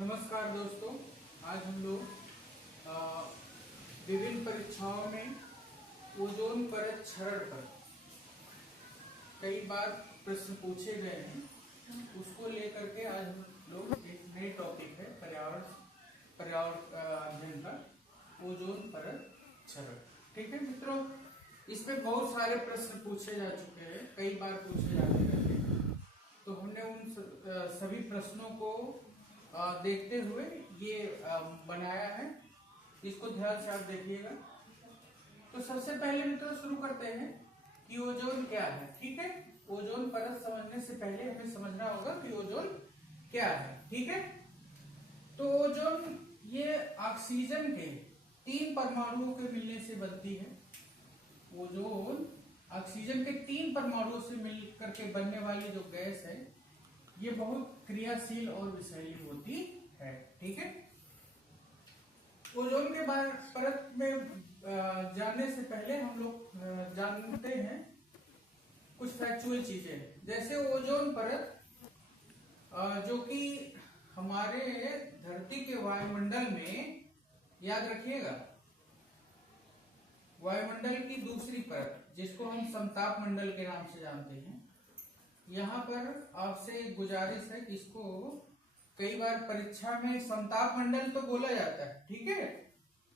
नमस्कार दोस्तों, आज हम लोग विभिन्न परीक्षाओं में ओजोन परत क्षरण पर कई बार प्रश्न पूछे गए हैं, उसको लेकर के आज हम लोग एक नए टॉपिक है पर्यावरण अध्ययन का ओजोन परत क्षरण। ठीक है मित्रों, इसमें बहुत सारे प्रश्न पूछे जा चुके हैं, कई बार पूछे जाते रहते हैं, तो हमने उन सभी प्रश्नों को देखते हुए ये बनाया है। इसको ध्यान से आप देखिएगा। तो सबसे पहले मित्रों शुरू करते हैं कि ओजोन क्या है। ठीक है, ओजोन परत समझने से पहले हमें समझना होगा कि ओजोन क्या है। ठीक है, तो ओजोन ये ऑक्सीजन के 3 परमाणुओं के मिलने से बनती है। ओजोन ऑक्सीजन के 3 परमाणुओं से मिलकर के बनने वाली जो गैस है, ये बहुत क्रियाशील और विषैली होती है। ठीक है, ओजोन के परत में जानने से पहले हम लोग जानते हैं कुछ फैक्चुअल चीजें, जैसे ओजोन परत जो कि हमारे धरती के वायुमंडल में, याद रखिएगा, वायुमंडल की दूसरी परत जिसको हम समताप मंडल के नाम से जानते हैं। यहाँ पर आपसे गुजारिश है कि इसको कई बार परीक्षा में समताप मंडल तो बोला जाता है, ठीक है,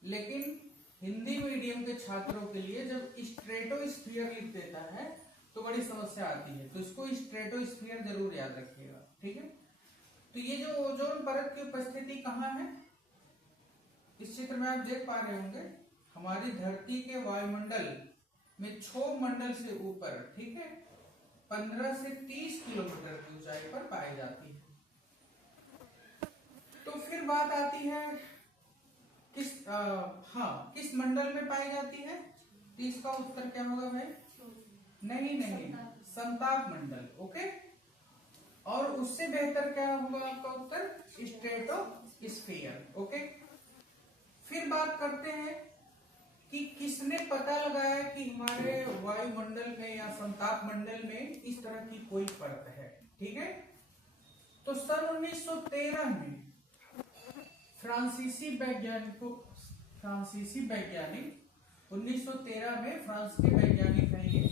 लेकिन हिंदी मीडियम के छात्रों के लिए जब स्ट्रेटोस्फीयर लिख देता है तो बड़ी समस्या आती है, तो इसको स्ट्रेटोस्फीयर जरूर याद रखिएगा। ठीक है, तो ये जो ओजोन परत की उपस्थिति कहाँ है, इस चित्र में आप देख पा रहे होंगे, हमारी धरती के वायुमंडल में क्षोभ मंडल से ऊपर, ठीक है, 15 से 30 किलोमीटर की ऊंचाई पर पाई जाती है। तो फिर बात आती है किस मंडल में पाई जाती है, तो इसका उत्तर क्या होगा भाई? नहीं, समताप मंडल। ओके, और उससे बेहतर क्या होगा आपका उत्तर? स्ट्रेटोस्फीयर। ओके, फिर बात करते हैं कि किसने पता लगाया कि हमारे वायुमंडल में या समताप मंडल में इस तरह की कोई परत है। ठीक है, तो सन 1913 में फ्रांसीसी वैज्ञानिक 1913 में फ्रांस के वैज्ञानिक हैं ये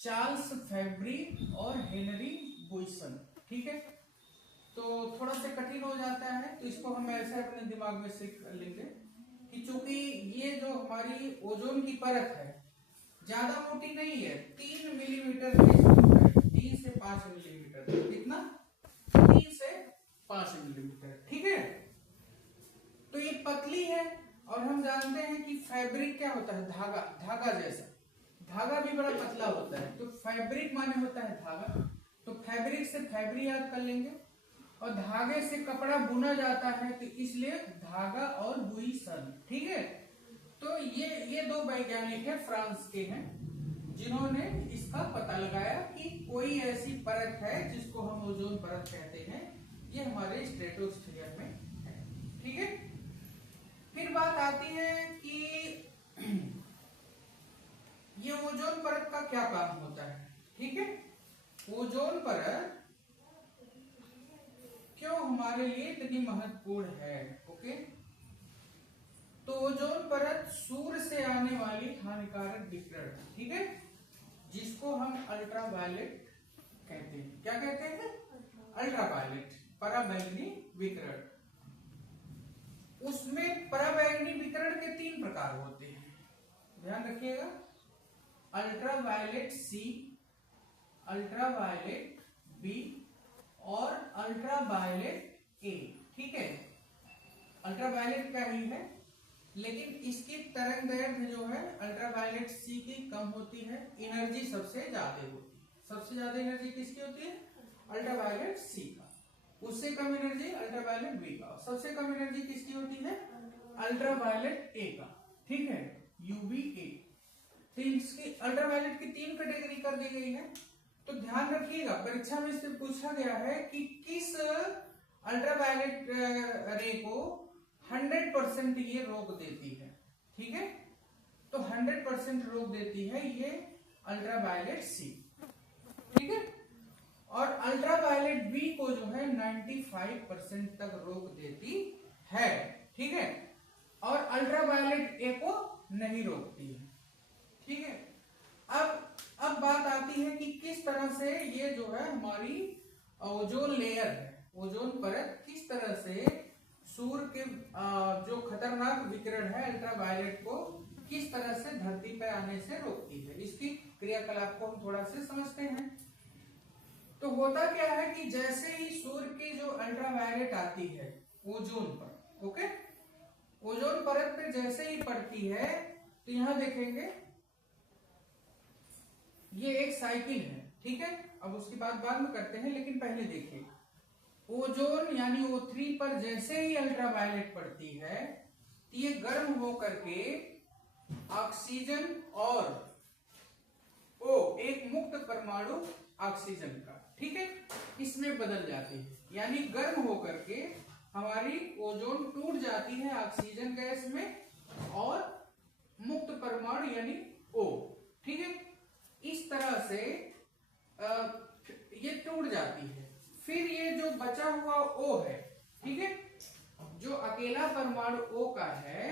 चार्ल्स फैब्री और हेनरी बुइसन। ठीक है, तो थोड़ा सा कठिन हो जाता है, तो इसको हम ऐसे अपने दिमाग में सीख लेंगे कि चूंकि ये जो हमारी ओजोन की परत है ज्यादा मोटी नहीं है, 3 मिलीमीटर है, 3 से 5 मिलीमीटर। कितना? 3 से 5 मिलीमीटर। ठीक है, तो ये पतली है, और हम जानते हैं कि फैब्रिक क्या होता है? धागा जैसा। धागा भी बड़ा पतला होता है, तो फैब्रिक माने होता है धागा, तो फैब्रिक से फैब्रिक याद कर लेंगे, और धागे से कपड़ा बुना जाता है, तो इसलिए धागा और बुइसन। ठीक है, तो ये 2 वैज्ञानिक हैं, फ्रांस के हैं, जिन्होंने इसका पता लगाया कि कोई ऐसी परत है जिसको हम ओजोन परत कहते हैं, ये हमारे स्ट्रेटोस्फीयर में है। ठीक है, फिर बात आती है कि ये ओजोन परत का क्या काम होता है। ठीक है, ओजोन परत क्यों हमारे लिए इतनी महत्वपूर्ण है। ओके, तो ओजोन परत सूर्य से आने वाली हानिकारक विकिरण, ठीक है, जिसको हम अल्ट्रावायलेट कहते हैं। क्या कहते हैं? अल्ट्रावायलेट, पराबैंगनी विकिरण। उसमें पराबैंगनी विकिरण के 3 प्रकार होते हैं, ध्यान रखिएगा, अल्ट्रावायलेट सी, अल्ट्रावायलेट बी और अल्ट्रावायलेट ए। ठीक है, अल्ट्रावायलेट का ही है, लेकिन इसकी तरंगदैर्घ्य जो है अल्ट्रावायलेट सी की कम होती है, एनर्जी सबसे ज्यादा होती है। सबसे ज्यादा एनर्जी किसकी होती है? अल्ट्रावायलेट सी का। उससे कम एनर्जी अल्ट्रावायलेट बी का। सबसे कम एनर्जी किसकी होती है? अल्ट्रावायलेट ए का। ठीक है, यूवीए। तो इसकी अल्ट्रावायलेट की 3 कैटेगरी कर दी गई है। तो ध्यान रखिएगा, परीक्षा में से पूछा गया है कि किस अल्ट्रावायलेट रे को 100% ये रोक देती है। ठीक है, तो 100% रोक देती है ये अल्ट्रावायलेट सी। ठीक है, और अल्ट्रावायलेट बी को जो है 95% तक रोक देती है, ठीक है। और अल्ट्रावायलेट ए को नहीं रोकती है, ठीक है। अब बात आती है कि किस तरह से ये जो है हमारी ओजोन लेयर है, ओजोन परत किस तरह से सूर्य के जो खतरनाक विकिरण है अल्ट्रावायलेट को किस तरह से धरती पर आने से रोकती है। इसकी क्रियाकलाप को हम थोड़ा से समझते हैं। तो होता क्या है कि जैसे ही सूर्य की जो अल्ट्रावायलेट आती है ओजोन पर, ओके, ओजोन परत पे जैसे ही पड़ती है तो यहां देखेंगे ये एक साइकिल है, ठीक है। अब उसकी बात बाद में करते हैं, लेकिन पहले देखिए ओजोन यानी O3 पर जैसे ही अल्ट्रावायलेट पड़ती है तो ये गर्म होकर के ऑक्सीजन और O एक मुक्त परमाणु ऑक्सीजन का, ठीक है, इसमें बदल जाती है। यानी गर्म होकर के हमारी ओजोन टूट जाती है ऑक्सीजन गैस में और मुक्त परमाणु यानी O, ठीक है। इस तरह से ये टूट जाती है। फिर ये जो बचा हुआ O है, ठीक है, जो अकेला परमाणु O का है,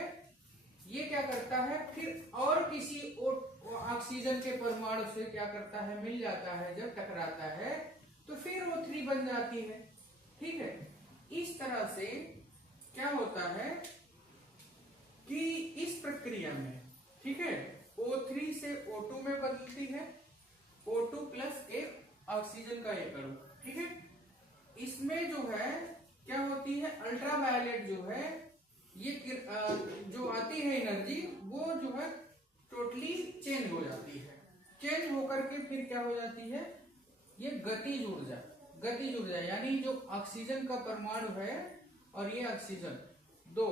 ये क्या करता है फिर और किसी ऑक्सीजन के परमाणु से क्या करता है, मिल जाता है, जब टकराता है तो फिर O3 बन जाती है, ठीक है। इस तरह से क्या होता है कि इस प्रक्रिया में, ठीक है, O3 से O2 में बदलती है, O2 प्लस एक ऑक्सीजन का एक अणु, ठीक है। इसमें जो है क्या होती है, अल्ट्रावायलेट जो है ये जो आती है एनर्जी वो जो है टोटली चेंज हो जाती है। चेंज होकर के फिर क्या हो जाती है, ये गतिज ऊर्जा यानी जो ऑक्सीजन का परमाणु है और ये ऑक्सीजन दो,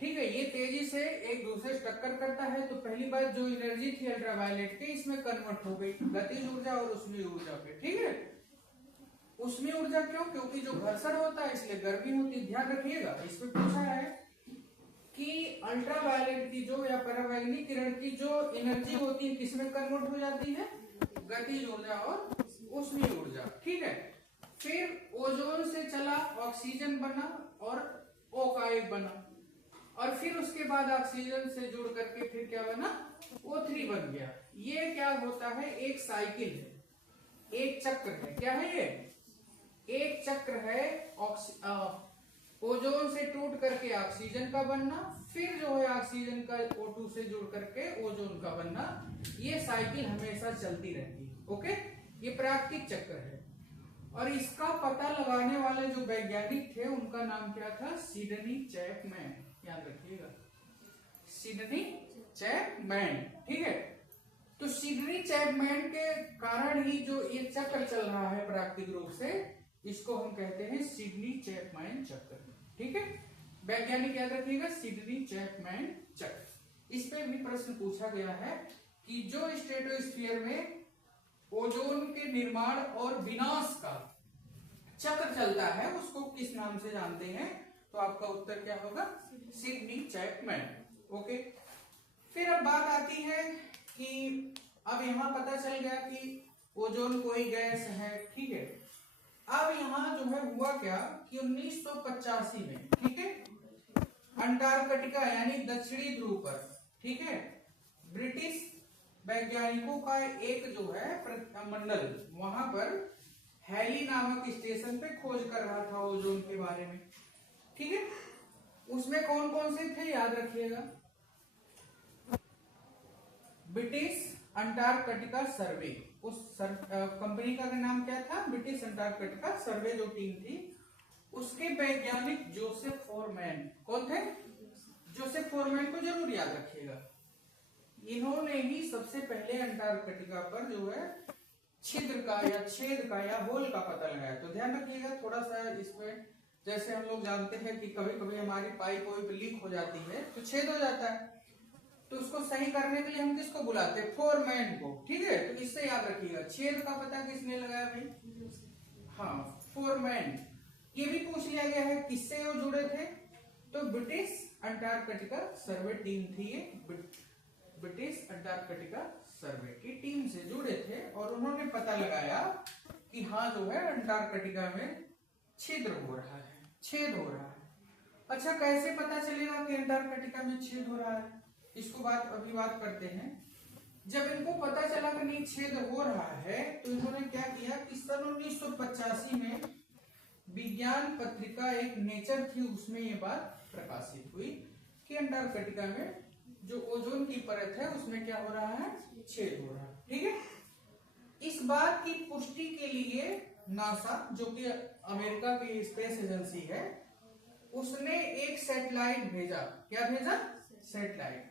ठीक है, ये तेजी से एक दूसरे से टक्कर करता है। तो पहली बार जो एनर्जी थी अल्ट्रावायलेट की इसमें कन्वर्ट हो गई गतिज ऊर्जा और उष्मीय ऊर्जा पे, ठीक है। उष्मीय ऊर्जा क्यों, क्योंकि जो घर्षण होता है इसलिए गर्मी होती है। ध्यान रखिएगा, इसमें पूछा है कि अल्ट्रावायलेट की जो या परावैंगनी किरण की जो एनर्जी होती है किसमें कन्वर्ट हो जाती है, गतिज ऊर्जा और उष्मीय ऊर्जा, ठीक है। फिर ओजोन से चला, ऑक्सीजन बना और O का एक बना, और फिर उसके बाद ऑक्सीजन से जुड़ करके फिर क्या बना, O3 बन गया। ये क्या होता है, एक साइकिल है, एक चक्र है। क्या है ये, एक चक्र है। ओजोन से टूट करके ऑक्सीजन का बनना, फिर जो है ऑक्सीजन का O2 से जुड़ करके ओजोन का बनना, ये साइकिल हमेशा चलती रहती है, ओके। ये प्राकृतिक चक्र है। और इसका पता लगाने वाले जो वैज्ञानिक थे उनका नाम क्या था, सिडनी चैपमैन, याद रखिएगा, सिडनी चैपमैन, ठीक है। तो सिडनी चैपमैन के कारण ही जो ये चक्र चल रहा है प्राकृतिक रूप से, इसको हम कहते हैं सिडनी चैपमैन चक्र, ठीक है। वैज्ञानिक याद रखिएगा, सिडनी चैपमैन चक्र। इस पे भी प्रश्न पूछा गया है कि जो स्ट्रेटोस्फीयर में ओजोन के निर्माण और विनाश का चक्र चलता है उसको किस नाम से जानते हैं, तो आपका उत्तर क्या होगा, सिडनी चैपमैन, ओके। फिर अब बात आती है कि अब यहाँ पता चल गया कि ओजोन कोई गैस है, ठीक है। अब यहाँ जो है हुआ क्या कि 1985 में, ठीक है, अंटार्कटिका यानी दक्षिणी ध्रुव पर, ठीक है, ब्रिटिश वैज्ञानिकों का एक जो है मंडल वहां पर हैली नामक स्टेशन पे खोज कर रहा था ओजोन के बारे में, ठीक है। उसमें कौन कौन से थे याद रखिएगा, ब्रिटिश अंटार्कटिका सर्वे, उस कंपनी का नाम क्या था, ब्रिटिश अंटार्कटिका सर्वे जो टीम थी, उसके वैज्ञानिक जोसेफ फोरमैन, कौन थे, जोसेफ फोरमैन को जरूर याद रखिएगा। इन्होंने ही सबसे पहले अंटार्कटिका पर जो है छिद्र का या छेद का या होल का पता लगाया। तो ध्यान रखिएगा थोड़ा सा इसमें, जैसे हम लोग जानते हैं कि कभी कभी हमारी पाइप लीक हो जाती है तो छेद हो जाता है, तो उसको सही करने के लिए हम किसको बुलाते हैं, फोरमैन को, ठीक है। तो इससे याद रखिएगा छेद का पता किसने लगाया भाई, हाँ, फोरमैन। ये भी पूछ लिया गया है किससे वो जुड़े थे, तो ब्रिटिश अंटार्कटिका सर्वे टीम थी, ये ब्रिटिश अंटार्कटिका सर्वे की टीम से जुड़े थे और उन्होंने पता लगाया कि हाँ जो है अंटार्कटिका में छिद्र हो रहा है, छेद हो रहा है। अच्छा, कैसे पता चलेगा कि अंटार्कटिका में छेद हो रहा है? इसको अभी बात करते हैं। जब इनको पता चला कि नहीं छेद हो रहा है, तो इन्होंने क्या किया कि सन 1985 में विज्ञान पत्रिका एक नेचर थी, उसमें ये बात प्रकाशित हुई कि अंटार्कटिका में जो ओजोन की परत है उसमें क्या हो रहा है, छेद हो रहा है। ठीक है, इस बात की पुष्टि के लिए नासा, जो कि अमेरिका की स्पेस एजेंसी है, उसने एक सैटेलाइट भेजा। क्या भेजा? सैटेलाइट।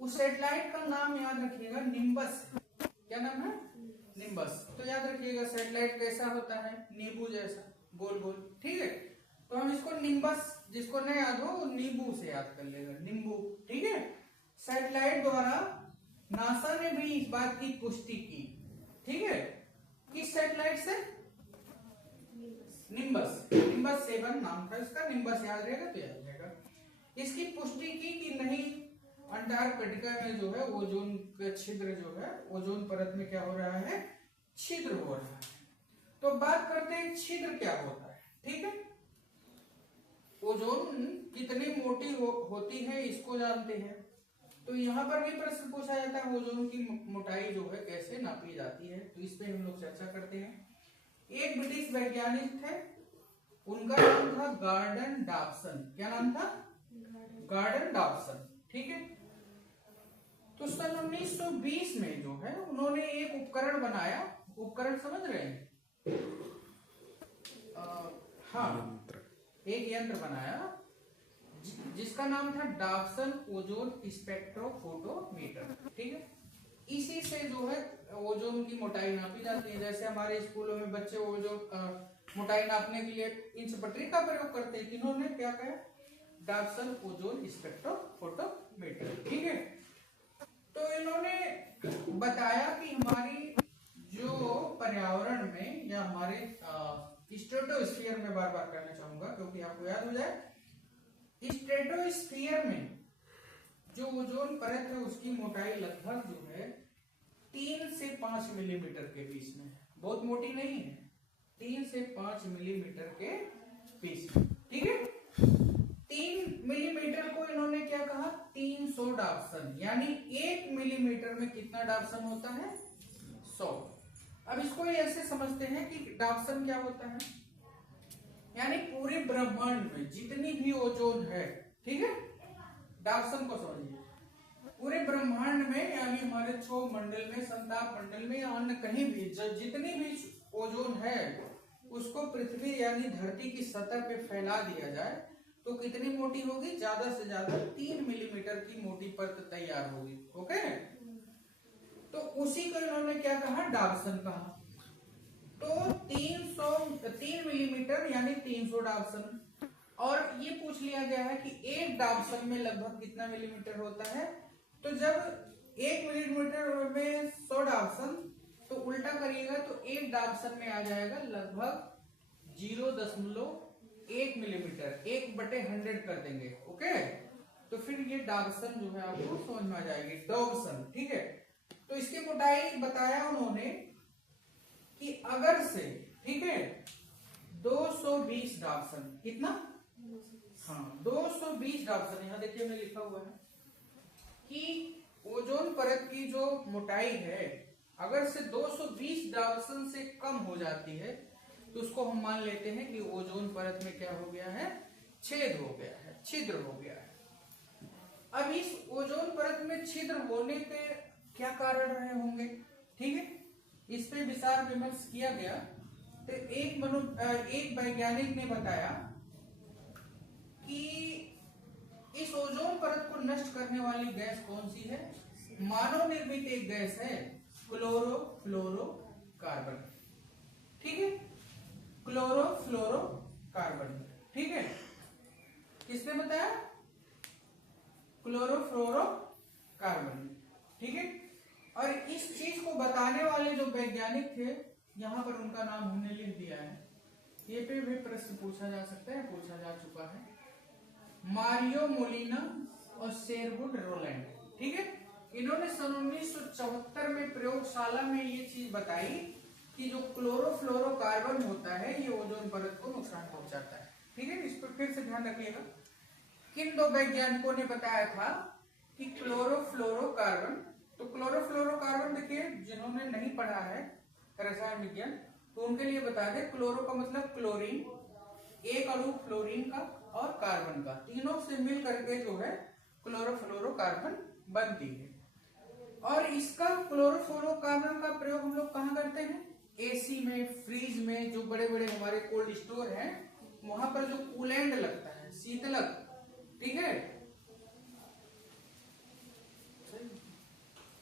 उस सैटेलाइट का नाम याद रखिएगा, निम्बस। क्या नाम है? निम्बस। तो याद रखिएगा सैटेलाइट कैसा होता है, नींबू जैसा, गोल गोल। ठीक है, तो हम इसको निम्बस, जिसको न याद हो नींबू से याद कर लेगा, नींबू। ठीक है, सैटेलाइट द्वारा नासा ने भी इस बात की पुष्टि की। ठीक है, किस सैटेलाइट से? निम्बस। निम्बस 7 नाम था इसका, निम्बस याद रहेगा तो याद रहेगा। इसकी पुष्टि की कि नहीं अंटार्कटिका में जो है ओजोन का छिद्र जो है, ओजोन परत में क्या हो रहा है, छिद्र हो रहा है। तो बात करते हैं छिद्र क्या होता है। ठीक है, ओजोन कितनी मोटी होती है इसको जानते हैं। तो यहाँ पर भी प्रश्न पूछा जाता है ओजोन की मोटाई जो है कैसे नापी जाती है, तो इस पे हम लोग चर्चा करते हैं। एक ब्रिटिश वैज्ञानिक थे, उनका नाम था गॉर्डन डॉब्सन। क्या नाम था? Gordon Dobson. ठीक है, तो सन 1920 में जो है उन्होंने एक उपकरण बनाया। उपकरण समझ रहे हैं? हाँ, एक यंत्र बनाया जिसका नाम था डॉब्सन ओजोन स्पेक्ट्रोफोटोमीटर। ठीक है, इसी से जो है ओजोन की मोटाई नापी जाती है। जैसे हमारे स्कूलों में बच्चे ओजोन मोटाई नापने के लिए इंच पटरी का प्रयोग करते हैं, इन्होंने क्या कहा, डॉब्सन ओजोन स्पेक्ट्रोफोटोमीटर। ठीक है, तो इन्होंने बताया कि हमारी जो पर्यावरण में या हमारे स्ट्रेटोस्फीयर में, बार बार करना चाहूंगा क्योंकि आपको याद हो जाए, स्ट्रेटोस्फीयर में जो ओजोन परत है उसकी मोटाई लगभग जो है 3 से 5 मिलीमीटर के बीच में। बहुत मोटी नहीं है, 3 से 5 मिलीमीटर के बीच में। ठीक है, 3 मिलीमीटर को इन्होंने क्या कहा, 300 डॉब्सन, यानी 1 मिलीमीटर में कितना डॉब्सन होता है, 100। अब इसको ऐसे समझते हैं कि डॉब्सन क्या होता है, यानी पूरे ब्रह्मांड में जितनी भी ओजोन है, ठीक है, डॉब्सन को समझिए, पूरे ब्रह्मांड में यानी हमारे क्षोभ मंडल में, संताप मंडल में या अन्य कहीं भी जितनी भी ओजोन है उसको पृथ्वी यानी धरती की सतह पे फैला दिया जाए तो कितनी मोटी होगी, ज्यादा से ज्यादा 3 मिलीमीटर की मोटी परत तैयार होगी। ओके, तो उसी को इन्होंने क्या कहा, डॉब्सन कहा। तो 3 मिलीमीटर यानी 300 डॉब्सन। और ये पूछ लिया गया है कि एक डॉब्सन में लगभग कितना मिलीमीटर होता है, तो जब 1 मिलीमीटर में 100 डॉब्सन, तो उल्टा करिएगा तो एक डॉब्सन में आ जाएगा लगभग 0.1 मिलीमीटर, 1/100 कर देंगे। ओके, तो फिर ये डॉब्सन जो है आपको समझ में आ जाएगी, डॉब्सन। ठीक है, तो इसकी मोटाई बताया उन्होंने कि अगर से, ठीक है, 220 डॉब्सन, कितना, हाँ 220 डॉब्सन, यहाँ देखिए मैं लिखा हुआ है कि ओजोन परत की जो मोटाई है अगर से 220 डॉब्सन से कम हो जाती है तो उसको हम मान लेते हैं कि ओजोन परत में क्या हो गया है, छेद हो गया है, छिद्र हो गया है। अब इस ओजोन परत में छिद्र होने के क्या कारण रहे होंगे, ठीक है, इस पे विचार विमर्श किया गया। तो एक वैज्ञानिक ने बताया कि इस ओजोन परत को नष्ट करने वाली गैस कौन सी है, मानव निर्मित एक गैस है, क्लोरोफ्लोरोकार्बन। ठीक है, क्लोरोफ्लोरोकार्बन। ठीक है, किसने बताया, क्लोरोफ्लोरोकार्बन। ठीक है, और इस चीज को बताने वाले जो वैज्ञानिक थे यहाँ पर उनका नाम हमने लिख दिया है, ये पे भी प्रश्न पूछा जा सकता है, पूछा जा चुका है, मारियो मोलिना और शेरवुड रोलैंड। ठीक है, इन्होंने सन 1974 में प्रयोगशाला में ये चीज बताई कि जो क्लोरोफ्लोरोकार्बन होता है ये ओजोन परत को नुकसान नुकसान पहुंचाता है। ठीक है, इस पर फिर से ध्यान रखिएगा। किन दो वैज्ञानिकों ने बताया था कि क्लोरोफ्लोरोकार्बन, तो क्लोरोफ्लोरोकार्बन देखिए जिन्होंने नहीं पढ़ा है रसायन विज्ञान तो उनके लिए बता दे, क्लोरो का मतलब क्लोरीन, एक अणु फ्लोरीन का और कार्बन का, तीनों से मिल करके जो है क्लोरोफ्लोरोकार्बन बनती है। और इसका क्लोरोफ्लोरोकार्बन का प्रयोग हम लोग कहाँ करते हैं? एसी में, फ्रीज में, जो बड़े बड़े हमारे कोल्ड स्टोर हैं वहां पर जो कूलेंट लगता है, शीतलक, ठीक है,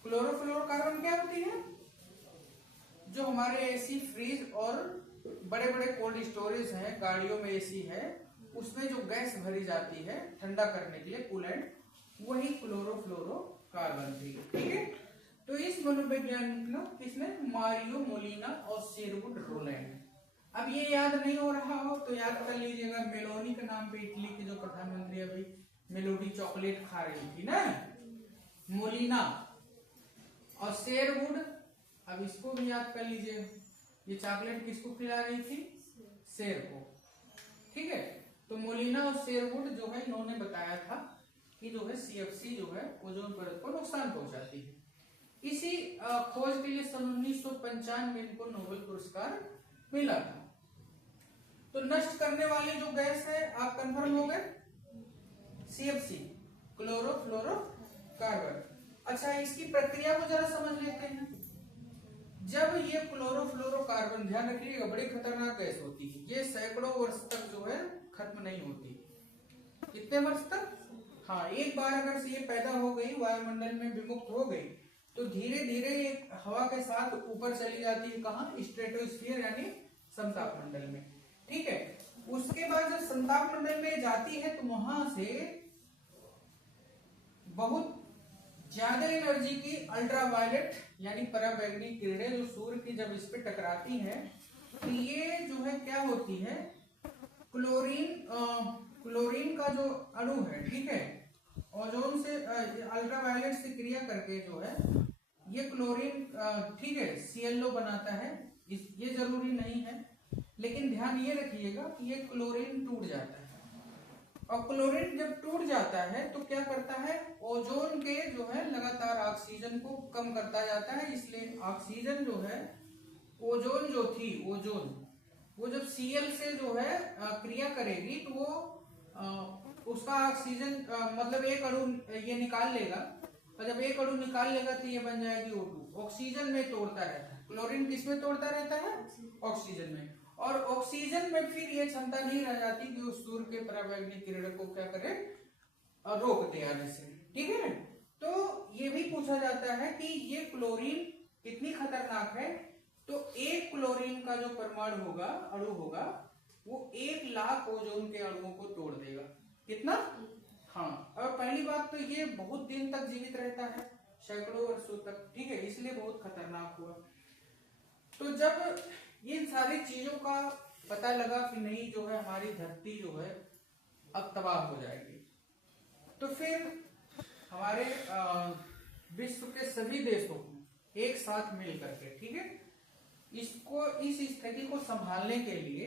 क्लोरोफ्लोरोकार्बन क्या होती है? जो हमारे एसी, फ्रीज और बड़े बड़े कोल्ड स्टोरेज हैं, गाड़ियों में एसी है, उसमें जो गैस भरी जाती है ठंडा करने के लिए कूलेंट, वही क्लोरोफ्लोरोकार्बन थी। ठीक है, तो इस मनोवैज्ञानिक किसने? मारियो मोलिना और शेरवुड रोलैंड। अब ये याद नहीं हो रहा हो तो याद कर लीजिएगा, मेलोनी के नाम पे इटली के जो प्रधानमंत्री अभी मेलोडी चॉकलेट खा रही थी ना, मोलिना और शेरवुड, अब इसको भी याद कर लीजिए, ये चॉकलेट किसको खिला रही थी? शेर को। ठीक है, तो मोलिना और शेरवुड जो है इन्होंने बताया था कि जो है सीएफसी जो है ओजोन परत को नुकसान पहुंचाती है। इसी खोज के लिए सन 1995 में इनको नोबेल पुरस्कार मिला था। तो नष्ट करने वाली जो गैस है आप कंफर्म हो गए, सीएफसी, क्लोरोफ्लोरोकार्बन। अच्छा, इसकी प्रक्रिया को जरा समझ लेते हैं। जब ये क्लोरोफ्लोरोकार्बन, ध्यान रखिएगा, बड़ी खतरनाक गैस होती है, ये सैकड़ों वर्ष तक जो है खत्म नहीं होती। कितने वर्ष तक? हाँ, एक बार अगर से ये पैदा हो गई, वायुमंडल में विमुक्त हो गई, तो धीरे धीरे ये हवा के साथ ऊपर चली जाती है, कहाँ? स्ट्रेटोस्फीयर यानी समताप मंडल में। ठीक है, उसके बाद जब समताप मंडल में जाती है तो वहां से बहुत ज्यादा एनर्जी की अल्ट्रावायलेट यानी पराबैंगनी किरणें जो सूर्य की जब इस पे टकराती हैं तो ये जो है क्या होती है? क्लोरीन का जो अणु है, ठीक है, ओजोन से अल्ट्रावायलेट से क्रिया करके जो है ये क्लोरीन, ठीक है, सीएलओ बनाता है। ये जरूरी नहीं है, लेकिन ध्यान ये रखिएगा कि ये क्लोरीन टूट जाता है, और क्लोरीन जब टूट जाता है तो क्या करता है? ओजोन के जो है लगातार ऑक्सीजन को कम करता जाता है। इसलिए ऑक्सीजन जो है, ओजोन जो थी, ओजोन वो जब सीएल से जो है क्रिया करेगी तो वो उसका ऑक्सीजन मतलब एक अणु ये निकाल लेगा, और जब एक अणु निकाल लेगा तो ये बन जाएगी O2। ऑक्सीजन में तोड़ता रहता है, क्लोरीन किस में तोड़ता रहता है? ऑक्सीजन में। और ऑक्सीजन में फिर ये क्षमता नहीं रह जाती कि उस सूर्य के पराबैंगनी किरण को क्या करे? रोक दे आने से। ठीक है, तो ये भी पूछा जाता है कि ये क्लोरीन कितनी खतरनाक है। तो एक क्लोरीन का जो परमाणु होगा, अणु होगा, वो 1 लाख ओजोन के अणुओं को तोड़ देगा। कितना? हाँ, और पहली बात तो ये बहुत दिन तक जीवित रहता है, सैकड़ों वर्षों तक। ठीक है, इसलिए बहुत खतरनाक हुआ। तो जब इन सारी चीजों का पता लगा कि नहीं जो है हमारी धरती जो है अब तबाह हो जाएगी, तो फिर हमारे विश्व के सभी देशों को एक साथ मिल करके, ठीक है, इसको, इस स्थिति को संभालने के लिए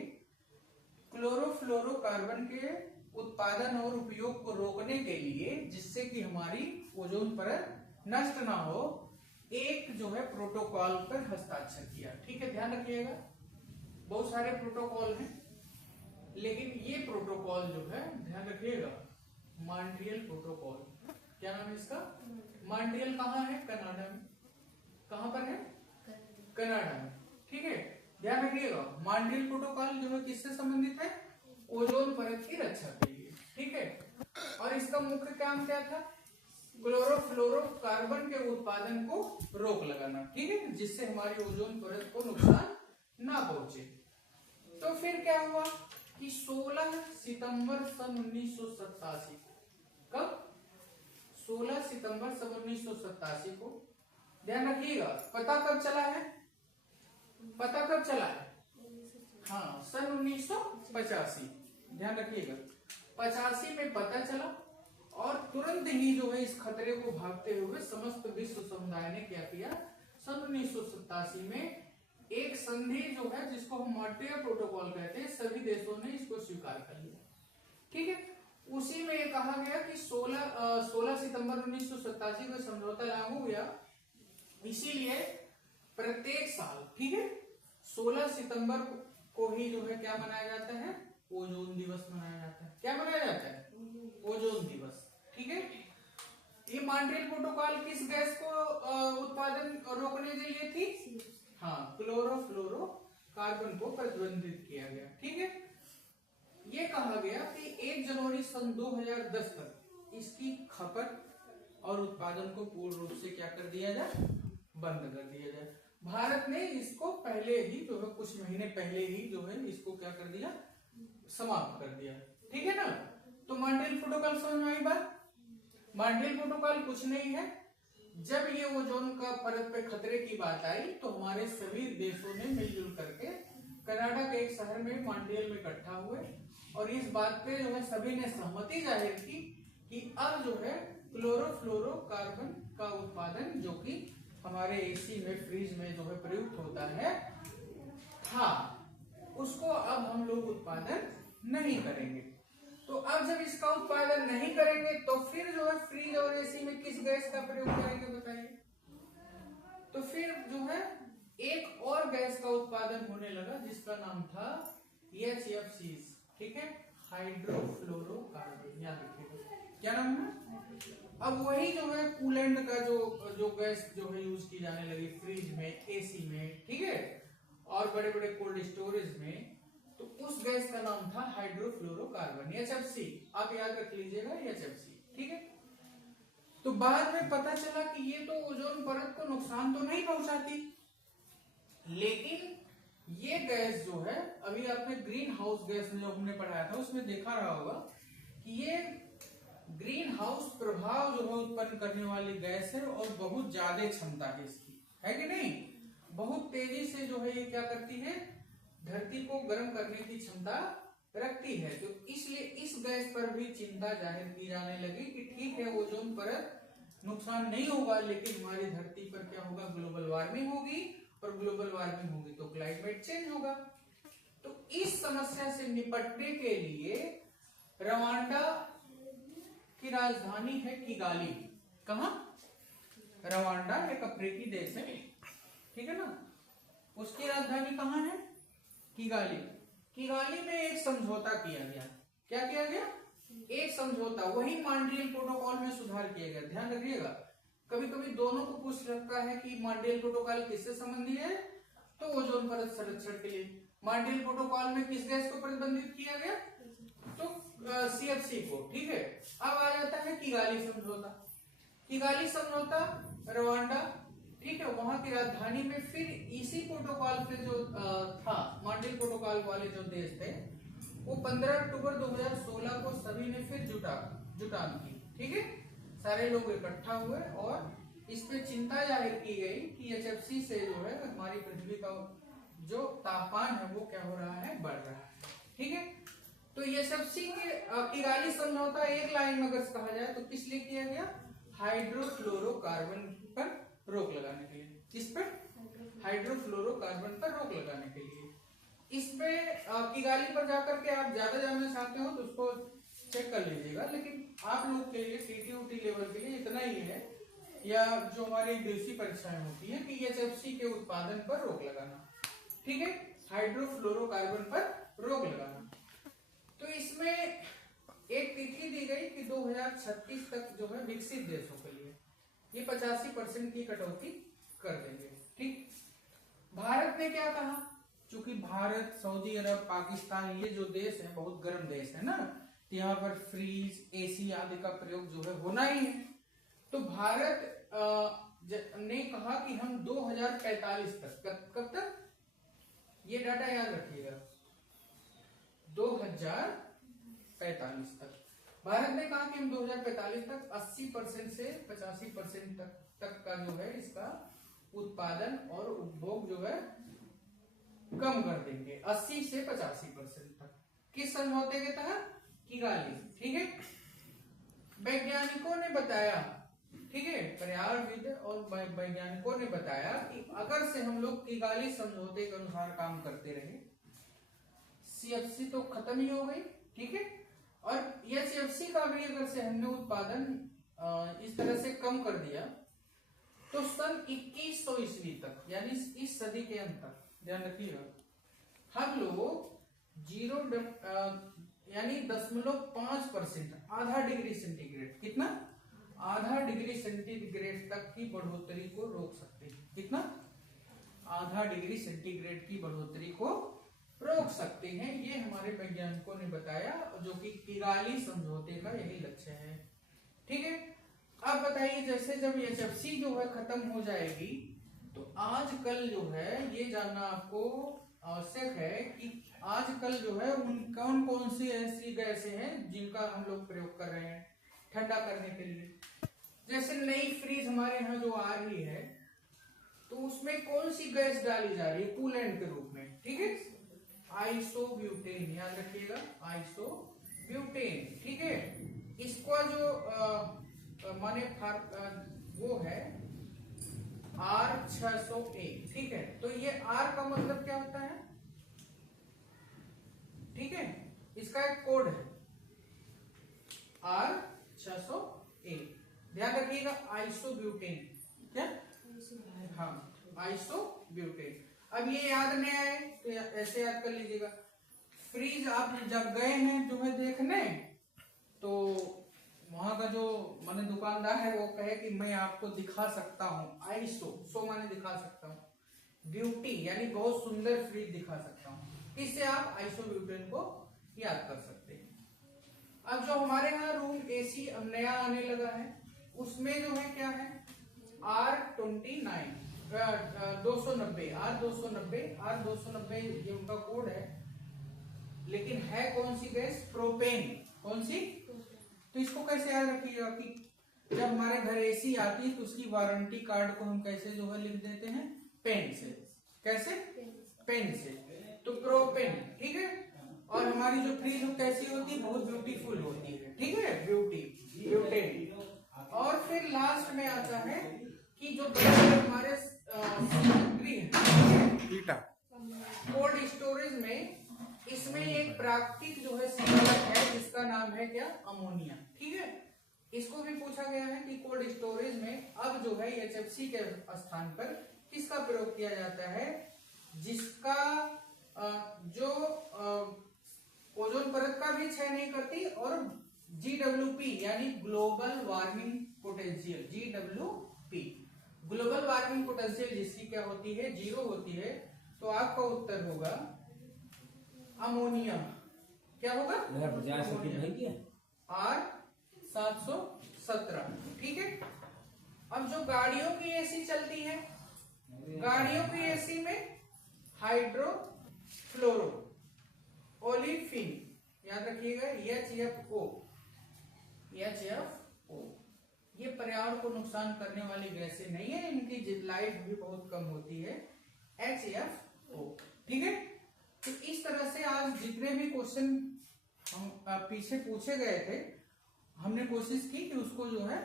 क्लोरोफ्लोरोकार्बन के उत्पादन और उपयोग को रोकने के लिए, जिससे कि हमारी ओजोन परत नष्ट ना हो, एक जो है प्रोटोकॉल पर हस्ताक्षर किया। ठीक है, ध्यान रखिएगा, बहुत सारे प्रोटोकॉल हैं, लेकिन ये प्रोटोकॉल जो है ध्यान रखिएगा, मॉन्ट्रियल प्रोटोकॉल। क्या नाम है इसका? मॉन्ट्रियल कहाँ है? कनाडा में। कहाँ पर है? कनाडा में। ठीक है, ध्यान रखिएगा, मॉन्ट्रियल प्रोटोकॉल जो है किससे संबंधित है? ओजोन परत की रक्षा के लिए। ठीक है, और इसका मुख्य काम क्या था? क्लोरोफ्लोरोकार्बन के उत्पादन को रोक लगाना। ठीक है, जिससे हमारी ओजोन परत को नुकसान ना पहुंचे। तो फिर क्या हुआ कि 16 सितंबर सन 1987, कब? 16 सितंबर सन 1987 को, ध्यान रखिएगा, पता कब चला है? पता कब चला है? हाँ, सन 1985, ध्यान रखिएगा, 85 में पता चला, और तुरंत ही जो है इस खतरे को भागते हुए समस्त विश्व समुदाय ने क्या किया? सन 1987 में एक संधि जो है, जिसको हम मॉन्ट्रियल प्रोटोकॉल कहते हैं, सभी देशों ने इस स्वीकार कर लिया। ठीक है, उसी में ये कहा गया कि 16 सितंबर 1987 को समझौता लागू हुआ, इसीलिए प्रत्येक साल, ठीक है, 16 सितंबर को ही जो है क्या मनाया जाता है, ओजोन दिवस मनाया जाता है। क्या मनाया जाता है, ओजोन दिवस। ठीक है, ये मॉन्ट्रियल प्रोटोकॉल किस गैस को उत्पादन रोकने के लिए थी, हाँ, क्लोरोफ्लोरोकार्बन को प्रतिबंधित किया गया। ठीक है, ये कहा गया कि 1 जनवरी सन 2010 तक इसकी खपत और उत्पादन को पूर्ण रूप से क्या कर दिया जाए, बंद कर दिया जाए। भारत ने इसको पहले ही जो है कुछ महीने पहले ही जो है इसको क्या कर दिया, समाप्त कर दिया। ठीक है ना, तो मॉन्ट्रियल प्रोटोकॉल समझ में आई बात। मॉन्ट्रियल प्रोटोकॉल कुछ नहीं है, जब ये ओजोन का परत पे खतरे की बात आई तो हमारे सभी देशों ने मिलजुल करके कनाडा के एक शहर में मॉन्ट्रियल में इकट्ठा हुए और इस बात पे जो है सभी ने सहमति जाहिर की कि अब जो है क्लोरोफ्लोरोकार्बन का उत्पादन जो कि हमारे एसी में, फ्रिज में जो है प्रयुक्त होता है, उसको अब हम लोग उत्पादन नहीं करेंगे। तो अब जब इसका उत्पादन नहीं करेंगे तो फिर जो है फ्रिज और एसी में किस गैस का प्रयोग करेंगे बताइए। तो फिर जो है एक और गैस का उत्पादन होने लगा जिसका नाम था HFC। ठीक है, हाइड्रोफ्लोरोकार्बन, याद रखिएगा क्या नाम है। अब वही जो है कूलेंट का जो गैस जो है यूज की जाने लगी फ्रिज में, एसी में, ठीक है, और बड़े बड़े कोल्ड स्टोरेज में, तो उस गैस का नाम था हाइड्रोफ्लोरोकार्बन, HFC। आप याद रख लीजिएगा, HFC। ठीक है, तो बाद में पता चला कि ये तो ओजोन परत को नुकसान तो नहीं पहुंचाती, लेकिन ये गैस जो है, अभी आपने ग्रीन हाउस गैस जो हमने पढ़ाया था उसमें देखा रहा होगा कि ये ग्रीन हाउस प्रभाव जो है उत्पन्न करने वाली गैस है और बहुत ज्यादा क्षमता है इसकी, है कि नहीं। बहुत तेजी से जो है ये क्या करती है, धरती को गर्म करने की क्षमता रखती है। तो इसलिए इस गैस पर भी चिंता जाहिर की जाने लगी कि ठीक है, ओजोन परत नुकसान नहीं होगा, लेकिन हमारी धरती पर क्या होगा, ग्लोबल वार्मिंग होगी, और ग्लोबल वार्मिंग होगी तो क्लाइमेट चेंज होगा। तो इस समस्या से निपटने के लिए रवांडा की राजधानी है किगाली। कहां, रवांडा एक अफ्रीकी देश है, ठीक है ना, उसकी राजधानी कहां है, किगाली। किगाली में एक समझौता किया गया। क्या किया गया, एक समझौता, वही मॉन्ट्रियल प्रोटोकॉल में सुधार किया गया। ध्यान रखिएगा, कभी कभी दोनों को पूछ सकता है कि मॉन्ट्रियल प्रोटोकॉल किससे संबंधित है, तो ओजोन परत संरक्षण के लिए। मॉन्ट्रियल प्रोटोकॉल में किस गैस को प्रतिबंधित किया गया, तो CFC को। ठीक है, अब आ जाता है किगाली समझौता। किगाली समझौता, रवांडा, ठीक है, वहां की राजधानी में फिर इसी प्रोटोकॉल पे जो था, मॉन्ट्रियल प्रोटोकॉल वाले जो देश थे, वो 15 अक्टूबर 2016 को सभी ने फिर जुटान की। ठीक है, सारे लोग इकट्ठा हुए और इस पे चिंता जाहिर की गई कि HFC से जो है हमारी पृथ्वी का जो तापमान है वो क्या हो रहा है, बढ़ रहा है। ठीक है, तो HFC के किगाली समझौता एक लाइन में अगर कहा जाए तो किस लिए किया गया, हाइड्रोफ्लोरोकार्बन पर रोक लगाने के लिए। किस पर, हाइड्रोफ्लोरोकार्बन पर रोक लगाने के लिए। इस पे किगाली पर जाकर के आप ज्यादा जानना चाहते हो तो उसको चेक कर लीजिएगा, लेकिन आप लोग के लिए TTUT लेवल के लिए इतना ही है, या जो हमारी देशी परीक्षाएं होती है, कि HFC के उत्पादन पर रोक लगाना। ठीक है, हाइड्रोफ्लोरोकार्बन पर रोक लगाना। तो इसमें एक तिथि दी गई कि 2036 तक जो है विकसित देशों के लिए ये 85% की कटौती कर देंगे। ठीक, भारत ने क्या कहा, चूंकि भारत, सऊदी अरब, पाकिस्तान, ये जो देश है बहुत गर्म देश है ना, तो यहाँ पर फ्रीज, एसी आदि का प्रयोग जो है होना ही है। तो भारत ने कहा कि हम 2045 तक, कब तक, ये डाटा याद रखिएगा, 2045 तक भारत ने कहा कि हम 2045 तक 80% से 85% तक का जो है इसका उत्पादन और उपभोग जो है कम कर देंगे, 80 से 85% तक। किस समझौते के तहत, किगाली। ठीक है, वैज्ञानिकों ने बताया, ठीक है, पर्यावरणविद और वैज्ञानिकों ने बताया कि अगर से हम लोग किगाली समझौते के अनुसार काम करते रहे, CFC तो खत्म ही हो गई, ठीक है। और HFC का भी अगर से हमने उत्पादन इस तरह से कम कर दिया तो सन 2100 ईस्वी तक यानी इस सदी के अंत तक, ध्यान रखिएगा, हम लोग 0.5% आधा डिग्री सेंटीग्रेड, कितना, आधा डिग्री सेंटीग्रेड तक की बढ़ोतरी को रोक सकते हैं। कितना, आधा डिग्री सेंटीग्रेड की बढ़ोतरी को रोक सकते हैं। ये हमारे वैज्ञानिकों ने बताया, जो कि किगाली समझौते का यही लक्ष्य है। ठीक है। अब बताइए, जैसे जब HFC जो है खत्म हो जाएगी तो आजकल जो है ये जानना आपको आवश्यक है कि आजकल जो है उन कौन कौन सी ऐसी गैसें हैं जिनका हम लोग प्रयोग कर रहे हैं ठंडा करने के लिए। जैसे नई फ्रिज हमारे यहाँ जो आ रही है तो उसमें कौन सी गैस डाली जा रही है कूलेंट के रूप में, ठीक है, आइसोब्यूटेन, याद रखिएगा, आइसोब्यूटेन। ठीक है। इसका जो माने वो है R600A। ठीक है। तो ये R का मतलब क्या होता है, ठीक है, इसका एक कोड है R600A, ध्यान रखिएगा, आइसोब्यूटेन, क्या, हाँ, आइसोब्यूटेन। अब ये याद नहीं आए तो ऐसे याद कर लीजिएगा। फ्रीज आप जब गए हैं जो है देखने, तो वहां का जो माने दुकानदार है वो कहे कि मैं आपको दिखा सकता हूँ, सो माने दिखा सकता हूँ, ब्यूटी यानी बहुत सुंदर फ्रिज दिखा सकता हूँ, इससे आप आइसोब्यूटेन को याद कर सकते हैं। अब जो हमारे यहाँ रूम AC अब नया आने लगा है उसमें जो है क्या है, R29 R290 ये उनका कोड है, लेकिन है कौन सी गैस, प्रोपेन। कौन सी, तो इसको कैसे याद रखिएगा कि जब हमारे घर AC आती है तो उसकी वारंटी कार्ड को हम कैसे जो है लिख देते हैं, पेन से। कैसे, पेन से, तो प्रोपेन। ठीक है। और हमारी जो फ्रिज कैसी होती है, बहुत ब्यूटीफुल होती है, ठीक है, ब्यूटेन। और फिर लास्ट में आता है कि जो हमारे कोल्ड स्टोरेज में, इसमें एक प्राकृतिक जो है संगठन है जिसका नाम है क्या, अमोनिया। ठीक है। इसको भी पूछा गया है कि कोल्ड स्टोरेज में अब जो है HFC के स्थान पर किसका प्रयोग किया जाता है, जिसका जो ओजोन परत का भी क्षय नहीं करती और GWP यानी global warming potential, GWP global warming potential जिसकी क्या होती है, 0 होती है। तो आपका उत्तर होगा अमोनिया। क्या होगा, R717। ठीक है। अब जो गाड़ियों की AC चलती है, गाड़ियों की AC में हाइड्रोफ्लोरो ओलिफिन, याद रखिएगा, HFO। ये पर्यावरण को नुकसान करने वाली गैसें नहीं है, इनकी लाइफ भी बहुत कम होती है, HFO। ठीक है। तो इस तरह से आज जितने भी क्वेश्चन हम पीछे पूछे गए थे, हमने कोशिश की कि उसको जो है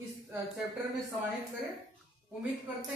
इस चैप्टर में समाहित करें। उम्मीद करते हैं